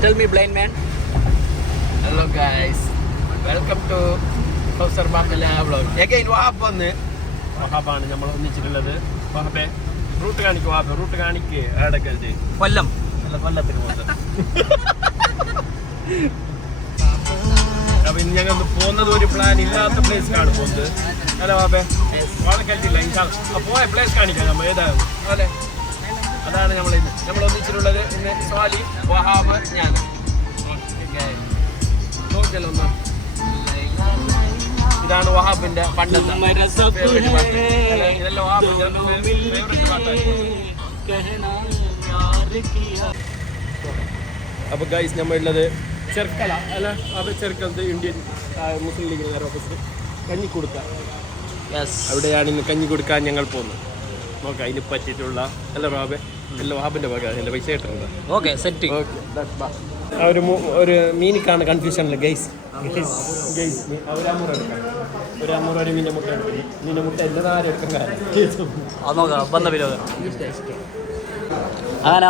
Tell me, blind man. Hello guys, welcome to Professor Bamela vlog. Again, വഹാബാണ് നമ്മൾ ഒന്നിച്ചിട്ടുള്ളത്. വഹാബെ root കാണിക്കും. വഹാബെ root കാണിക്ക്. എടക്കരുത് കൊല്ലം അല്ല, കൊല്ലത്തിന് പോകുന്നത്. അപ്പൊ ഇന്ന് ഞങ്ങൾ പോകുന്നത് ഒരു പ്ലാൻ ഇല്ലാത്ത പ്ലേസിലാണ് പോകുന്നത്. അല്ല വഹാബെ, വാഴക്കല്ലില്ല. പോയ പ്ലേസ് കാണിക്കാം നമ്മൾ ഏതാണ്. അതെ, അതാണ് നമ്മൾ ഒന്നിച്ചിട്ടുള്ളത്. ഇന്ന് സ്വാലി, വഹാബ്, ഞാൻ. ഒന്നും ഇതാണ് വഹാബിന്റെ പണ്ടത്തെ ഫേവറേറ്റ് പാട്ട്. ഇതെല്ലാം വഹാബിന്റെ ഫേവറേറ്റ് പാട്ടാണ്. അപ്പൊ ഗൈസ്, നമ്മളുള്ളത് ചെർക്കല അല്ല, അത് ചെർക്കലത്ത് ഇന്ത്യൻ മുസ്ലിം ലീഗ് ഓഫീസിൽ കഞ്ഞിക്കൊടുക്ക. അവിടെയാണ് ഇന്ന് കഞ്ഞി കൊടുക്കാൻ ഞങ്ങൾ പോകുന്നത്. നോക്കാം അതിന് പറ്റിയിട്ടുള്ള എല്ലാ വഹാബെ, എല്ലാ വഹാബിന്റെ ഭാഗം എൻ്റെ പൈസ കിട്ടുന്നത്. Okay set. ഒരു മീനിക്കാണ് കൺഫ്യൂഷനിൽ ഗൈസ്. ഒരമ്മൂറ് എടുക്കാം, ഒരു മീനെ മുട്ട എടുക്കും. മീനെ മുട്ട എല്ലാ എടുക്കാൻ അങ്ങനെ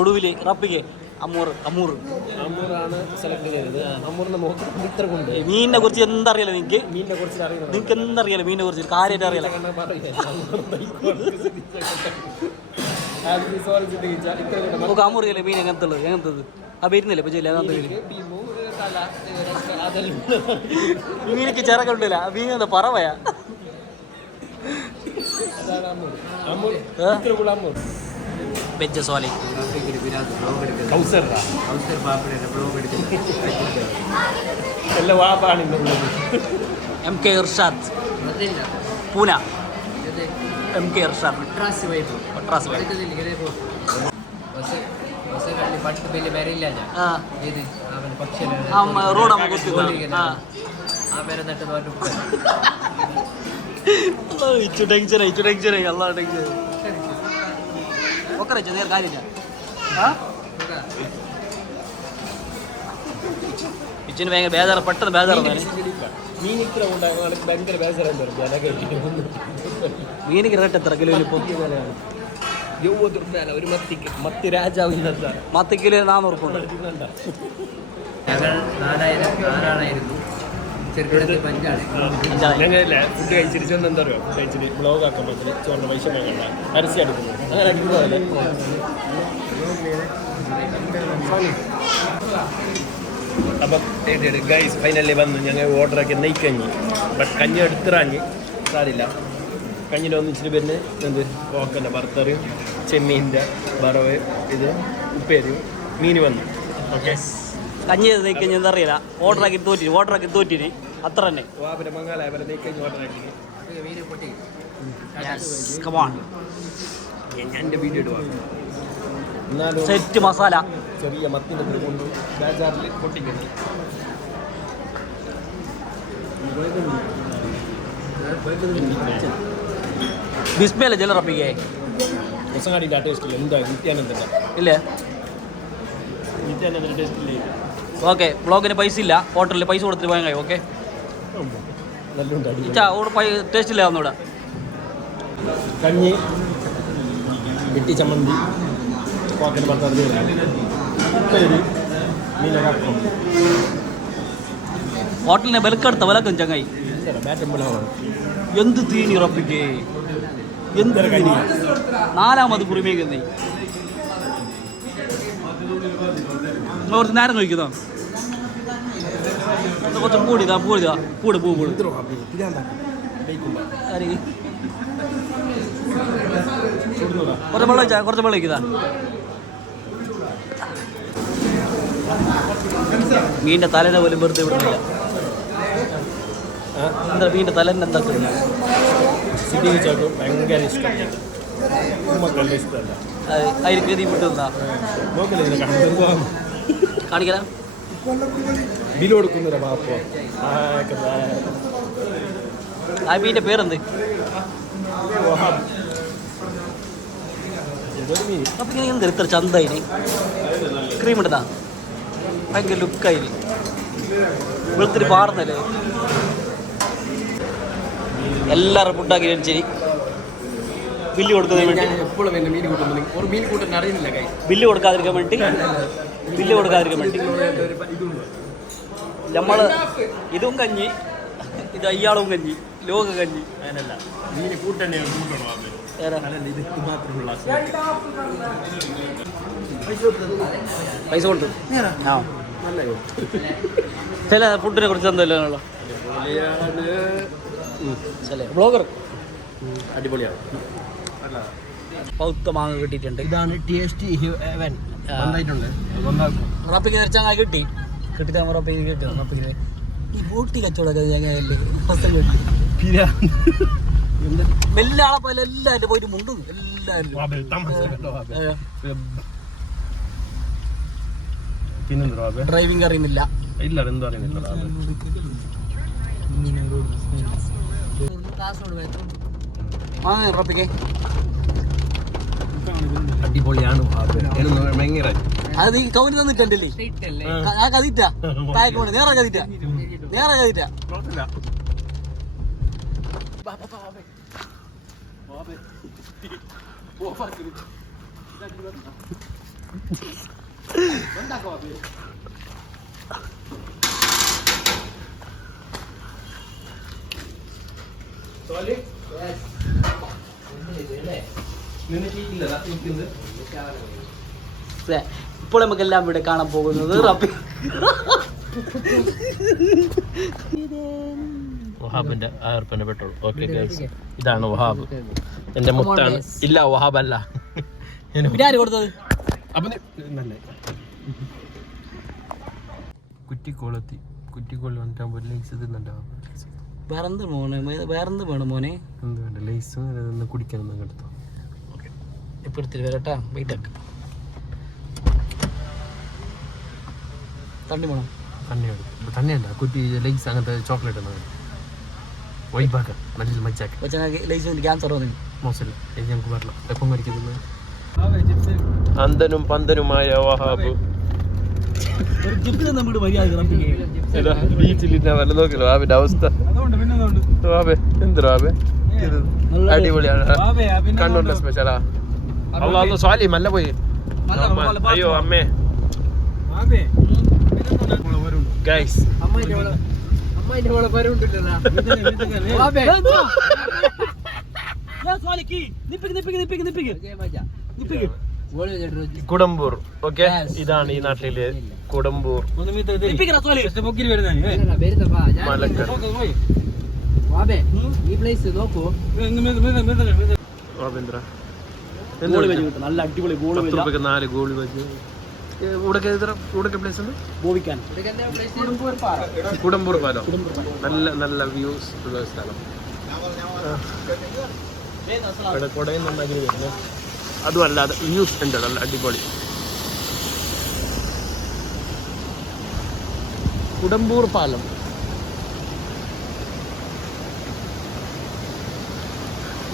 ഒടുവില് റപ്പിക്ക് അമ്മൂറാണ് സെലക്ട് ചെയ്തത്. അമ്മൂറിന്റെ മുഖത്ത് ഇത്ര കൊണ്ട് മീനിനെ കുറിച്ച് എന്തറിയാലോ നിങ്ങൾക്ക്? മീനിനെ കുറിച്ച് അറിയുന്നത് നിങ്ങൾക്ക് എന്തറിയാലോ? മീനിനെ കുറിച്ച് കാര്യമായിട്ട് അറിയാലോ? നമുക്ക് അമ്മൂറിയല്ലേ മീൻ എങ്ങനത്തത് ആ വരുന്നില്ല ഇപ്പൊ ചെയ്യില്ല. മീനിക്ക് ചിറകുണ്ടില്ല. മീൻ എന്താ പറവയാ? വെജ് സോലി MK Irshad Poona. MK Irshad road ടെൻഷനായി അല്ല ടെൻഷൻ ഒക്കെ നേരെ കാര്യമില്ല. ഇച്ചിന് ഭയങ്കര ബേജാറ്, പെട്ടെന്ന് ബേജാറ്. മീനിക്ക് റേറ്റ് എത്ര കിലോ? ഇപ്പോൾ ഒരു മത്തി രാജാവ്. മത്തി കിലോ 400 രൂപ. ഞങ്ങൾ 4000 ഞങ്ങളല്ലേ ഫുഡ് കഴിച്ചിരിച്ചു. എന്താ പറയുക, കഴിച്ചിട്ട് ബ്ലോഗ് ആക്കാൻ പറ്റില്ല. ചോറിന് പൈസ വേണ്ട, പരസ്യം എടുക്കുന്നു. അങ്ങനെ അപ്പം ഗൈസ് ഫൈനലി വന്ന് ഞങ്ങൾ ഓർഡറാക്കി നെയ്ക്കഞ്ഞി. ബട്ട് കഞ്ഞി എടുത്തിറാഞ്ഞ് സാരില്ല. കഞ്ഞിയിൽ ഒന്നിച്ചിട്ട് പിന്നെ എന്ത് പോക്കൻ്റെ വറുത്തറിയും ചെമ്മീൻ്റെ വറവ്, ഇത് ഉപ്പേരിയും മീൻ വന്നു. ഓക്കെ, കഞ്ഞി നെയ്ക്കഞ്ഞി എന്താ അറിയില്ല. ഓർഡറാക്കി തോറ്റിട്ട് അത്ര തന്നെ. വാപ്പിൻ്റെ മംഗാലായ നെയ്ക്കഞ്ഞി ഓർഡറാക്കി ഞാൻ എൻ്റെ വീഡിയോ ഇടുവാ. എന്നാലും സെറ്റ് മസാല ചെറിയ മത്തിൻ്റെ കൊണ്ട് ബേജാറിൽ പൊട്ടിക്കുന്നു. ബിസ്മേല ജലറപ്പിക്കേ രസങ്ങാടിൻ്റെ ആ ടേസ്റ്റ് ഇല്ല. എന്താ നിത്യാനന്ദൻ്റെ ഇല്ലേ? നിത്യാനന്ദൻ്റെ ടേസ്റ്റ് ഇല്ലേ? ഓക്കെ, ബ്ലോഗിന് പൈസ ഇല്ല, ഹോട്ടലിൽ പൈസ കൊടുത്തിട്ട് വാങ്ങാം. ഓക്കെ, ടേസ്റ്റ് ഇല്ല ഒന്നുകൂടെ. കഞ്ഞി, വെട്ടി ചമ്മന്തി, പോക്കൻ്റെ ഭർത്താവ്, ഉപ്പേരി, മീനകം. ഹോട്ടലിനെ വിലക്കും ചങ്ങായി. എന്ത് തീനി ഉറപ്പിക്കേ, എന്ത് കഞ്ഞി. 4ാമത് കുറിമേക്കുന്നേ. കുറച്ച് നേരം കഴിക്കുന്നോ? കുറച്ച് പൂടിതാ പൂട്. കുറച്ച് വെള്ളം വയ്ക്കുന്നതാ. മീൻ്റെ തലേനെ പോലും വെറുതെ വിടുന്നില്ല. എന്താ മീൻ്റെ തലേനെ എന്താക്കുന്നില്ല? ഭയങ്കര ഇഷ്ടമല്ല. അതിൽ കയറി വിട്ടുന്നാ കാണിക്കല ബില്ല് കൊടുക്കുന്നില്ല. ആ മീൻ്റെ പേരെന്ത്? അപ്പം ഇങ്ങനെ എന്താ ഇത്ര ചന്തായിന്? ക്രീം ഇടുന്നാ ഭയങ്കര ലുക്കായിന്. വെളുത്തിരി പാർന്നല്ലേ. എല്ലാവരും ഫുഡാക്കി ശരി. ബില്ല് കൊടുക്കുന്നതിന് വേണ്ടി എപ്പോഴും എന്നെ മീൻ കൂട്ടുമ്പോൾ ഒരു മീൻ കൂട്ടാൻ അറിയുന്നില്ല കൈ ബില്ല് കൊടുക്കാതിരിക്കാൻ വേണ്ടി നമ്മൾ ഇതും കഞ്ഞി ഇത് അയ്യാളും കഞ്ഞി ലോക കഞ്ഞി അങ്ങനല്ല മീൻ കൂട്ടണേ കൂട്ടണോ ഇത് മാത്രമുള്ള പൈസ കൊടുത്തു ആ ചില ഫുഡിനെ കുറിച്ച് എന്തല്ലോ ബ്ലോഗർ അടിപൊളിയാണ് പൗത്ത മാങ്ങ കിട്ടിയിട്ടുണ്ട്. ഇതാണ് ടേസ്റ്റ് ഹെവൻ. നന്നായിട്ടുണ്ട്. റപ്പിക്ക് നിറച്ചാൽ കിട്ടി കിട്ടി റപ്പിക്ക് കിട്ടും. റപ്പിക്ക് ഈ ബോട്ടി കച്ചവടമൊക്കെ എല്ലാ ആളെപ്പോലെ എല്ലാവരും പോയിട്ട് മുണ്ടും എല്ലാവരും. ഡ്രൈവിംഗ് അറിയുന്നില്ല. ഇല്ല എന്താ അറിയുന്നില്ല. റപ്പിക്ക് അടിപൊളിയാണ്. അത് ഈ കൗന് തന്നിട്ടല്ലേ ആ കതിറ്റ താഴേക്ക് പോണേ നേരെ കതിറ്റ ഇപ്പോൾ നമുക്കെല്ലാം ഇവിടെ കാണാൻ പോകുന്നത് വഹാബിന്റെ 1000 രൂപന്റെ പെട്രോൾ. ഓക്കെ ഗൈസ്, ഇതാണ് വഹാബ്. എന്റെ മുത്താണ്. ഇല്ല വഹാബ് അല്ല. ആര് കൊടുത്തത്? കുറ്റിക്കോളി വന്നിട്ടാകുമ്പോൾ ലൈസ് തിന്നുണ്ടാവും. വേറെന്ത് മോനെ വേറെന്ത് വേണം മോനെ? എന്ത് വേണ്ട ലൈസ് കുടിക്കണം എടുത്തോ. ഇപ്പൊ എടുത്തിട്ട് വരട്ടാ. വെയിറ്റ് ആക്കാം. തണ്ണി വേണം. തന്നെയല്ല കുറ്റി ലൈസ് അങ്ങനത്തെ ചോക്ലേറ്റ് ഒന്നും ഒഴിപ്പാക്കാം. നല്ല മച്ചാക്കാം. ലൈസ് ക്യാൻസർ വന്നു മോശമില്ല. ഞങ്ങൾക്ക് വരില്ല. എപ്പം മരിക്കുന്നത് അന്തനും പന്തനുമായ വഹാബ് ബീച്ചിലിരുന്ന വല്ല നോക്കില്ലോ വാബിന്റെ അവസ്ഥ. വാബേ എന്ത് വാബേ അടിപൊളിയാണ്. കണ്ണൂരിന്റെ സ്പെഷ്യലാ. അള്ളാഹ് സ്വാലി മല്ല പോയി. അയ്യോ അമ്മേ ഗൈസ് കുടമ്പൂർ. ഓക്കെ, ഇതാണ് ഈ നാട്ടിലെ കുടമ്പൂർ. നല്ല അടിപൊളി ഗോൾ 4 ഗോൾ കുടമ്പൂർ പാലം. നല്ല നല്ല വ്യൂസ് ഉള്ള സ്ഥലം. അതുമല്ല അത് വ്യൂസ് ഉണ്ട് നല്ല അടിപൊളി. കുടമ്പൂർ പാലം.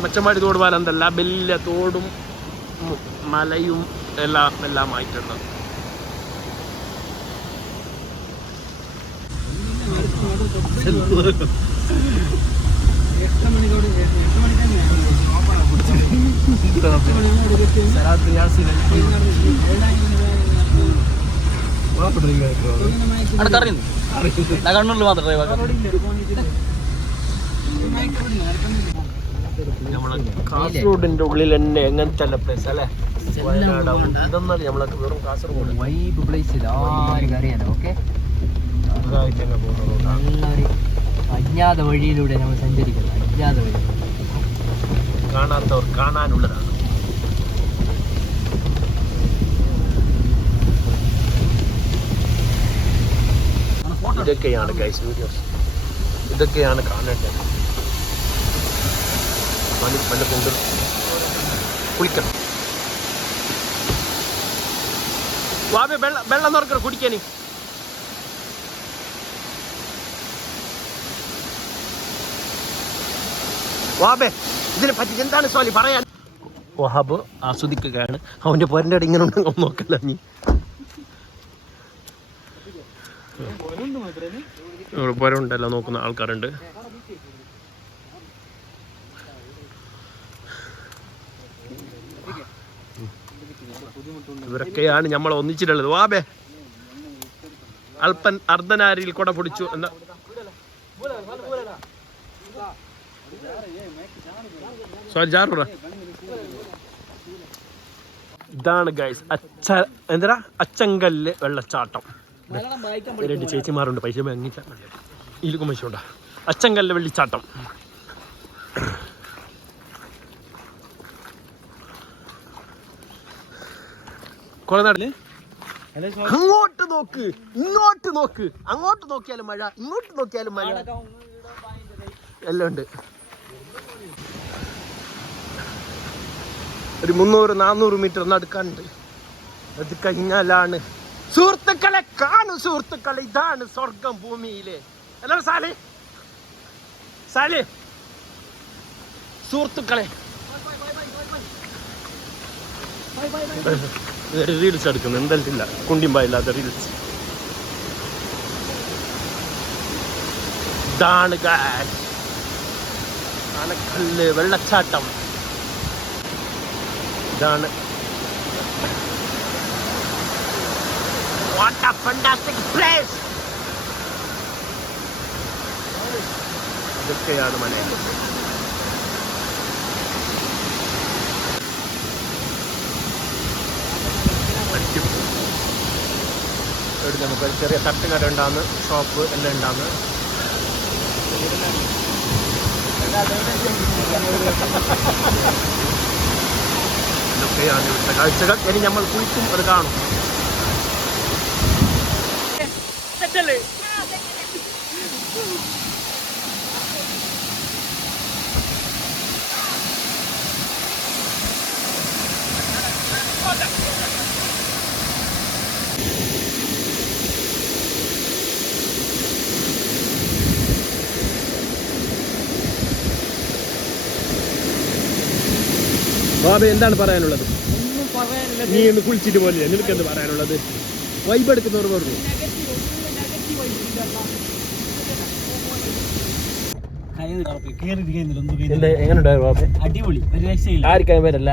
മച്ചമ്പാടി തോട് പാലം എന്തല്ല വലിയ തോടും മലയും എല്ലാമായിട്ടുണ്ട്. കണ്ണൂരിൽ മാത്രം നമ്മളെ കാസർഗോഡിന്റെ ഉള്ളിൽ തന്നെ എങ്ങനത്തെ പ്ലേസ് അല്ലേ? ഇതൊന്നും നമ്മളൊക്കെ വെറും കാസർഗോഡ് വൈബ് പ്ലേസ് അറിയാലോ. ഓക്കെ, നല്ലൊരു അജ്ഞാത വഴിയിലൂടെ നമ്മൾ സഞ്ചരിക്കുന്നത്. അജ്ഞാത വഴി കാണാത്തവർ കാണാനുള്ളതാണ്. ഇതൊക്കെയാണ് ഗൈസ് വീഡിയോസ്. ഇതൊക്കെയാണ് കാണേണ്ടത്. വല്ല കൊണ്ട് കുളിക്കണം. വാബേ വെള്ളം തുറക്കണം കുടിക്കാന്. വാബേ ഇതിനെ പറ്റി എന്താണ് സോലി പറയാൻ? വഹാബ് ആസ്വദിക്കുകയാണ്. അവന്റെ പോരൻ്റെ അടി ഇങ്ങനെ ഉണ്ടെങ്കിൽ നോക്കല്ല. നീ പോര ഉണ്ടല്ലോ നോക്കുന്ന ആൾക്കാരുണ്ട്. ഇവരൊക്കെയാണ് നമ്മൾ ഒന്നിച്ചിട്ടുള്ളത്. വാബേ അല്പൻ അർദ്ധനാരിയിൽ കൊട പൊടിച്ചു എന്നാ ഇതാണ് ഗൈസ് അച്ചങ്കല്ല് വെള്ളച്ചാട്ടം. രണ്ട് ചേച്ചിമാരുണ്ട് പൈസ വാങ്ങിച്ച ഇതിലും പൈസ അച്ചങ്കല്ല് വെള്ളിച്ചാട്ടം. കൊളനാടില് അങ്ങോട്ട് നോക്ക്, ഇങ്ങോട്ട് നോക്ക്, അങ്ങോട്ട് നോക്കിയാലും മഴ, ഇങ്ങോട്ട് നോക്കിയാലും മഴ, എല്ലാം ഉണ്ട്. ഒരു 300-400 മീറ്റർ നടക്കാനുണ്ട്. അത് കഴിഞ്ഞാലാണ് സുഹൃത്തുക്കളെ കാണും. സുഹൃത്തുക്കളെ, ഇതാണ് സ്വർഗം ഭൂമിയിലെ. അല്ല സാലേ സാലേ സുഹൃത്തുക്കളെ റീൽസ് എടുക്കുന്നു. എന്തെല്ലാം കുണ്ടിമ്പായില്ലാത്ത റീൽസ്. ഇതാണ് ആനക്കല്ല് വെള്ളച്ചാട്ടം. ഇതാണ് what a fantastic place. ഇതൊക്കെയാണ് മനയിൽ. ഇവിടെ നമുക്ക് ചെറിയ തട്ടുകട ഉണ്ടാകുന്നു, ഷോപ്പ് എല്ലാം ഉണ്ടാകുന്നു. ഇതൊക്കെയാണ് ഇവിടുത്തെ കാഴ്ചകൾ. ഇനി നമ്മൾ കുളിക്കും, അത് കാണും. ബാബ എന്താണ് പറയാനുള്ളത്? നീ ഒന്ന് കുളിച്ചിട്ട് പോലെ നിനക്ക് എന്ത് പറയാനുള്ളത്? വൈബ് എടുക്കുന്നവർ പറഞ്ഞു. എങ്ങനെയുണ്ടായിരുന്നു ബാബ? അടിപൊളി, ഒരു രക്ഷയില്ല. ആർക്കും വരല്ല.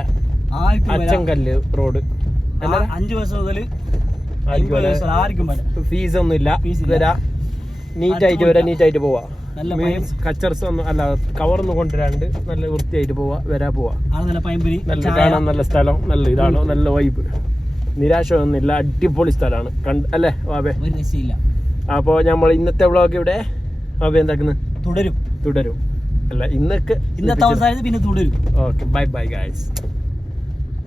അച്ചങ്കല്ല് റോഡ് 5 വർഷം മുതൽ ആർക്കും ഫീസ് ഒന്നും ഇല്ല. വരാ നീറ്റായിട്ട് വരാ, നീറ്റായിട്ട് പോവാ. മീൻസ് കച്ചർസ് ഒന്നും അല്ല, കവർന്ന് കൊണ്ടുവരാണ്ട് നല്ല വൃത്തിയായിട്ട് പോവാ, വരാ പോവാ. നല്ല കാണാൻ നല്ല സ്ഥലം, നല്ല ഇതാണ്, നല്ല വൈബ്. നിരാശ ഒന്നുമില്ല, അടിപൊളി സ്ഥലമാണ്. അല്ലേ ബാബേ? അപ്പോ നമ്മൾ ഇന്നത്തെ വ്ളോഗ് ഇവിടെ ബാബേ എന്താക്കുന്നത്? തുടരും അല്ല ഇന്നത്തെ അവസാനം പിന്നെ തുടരും. Okay, bye bye guys.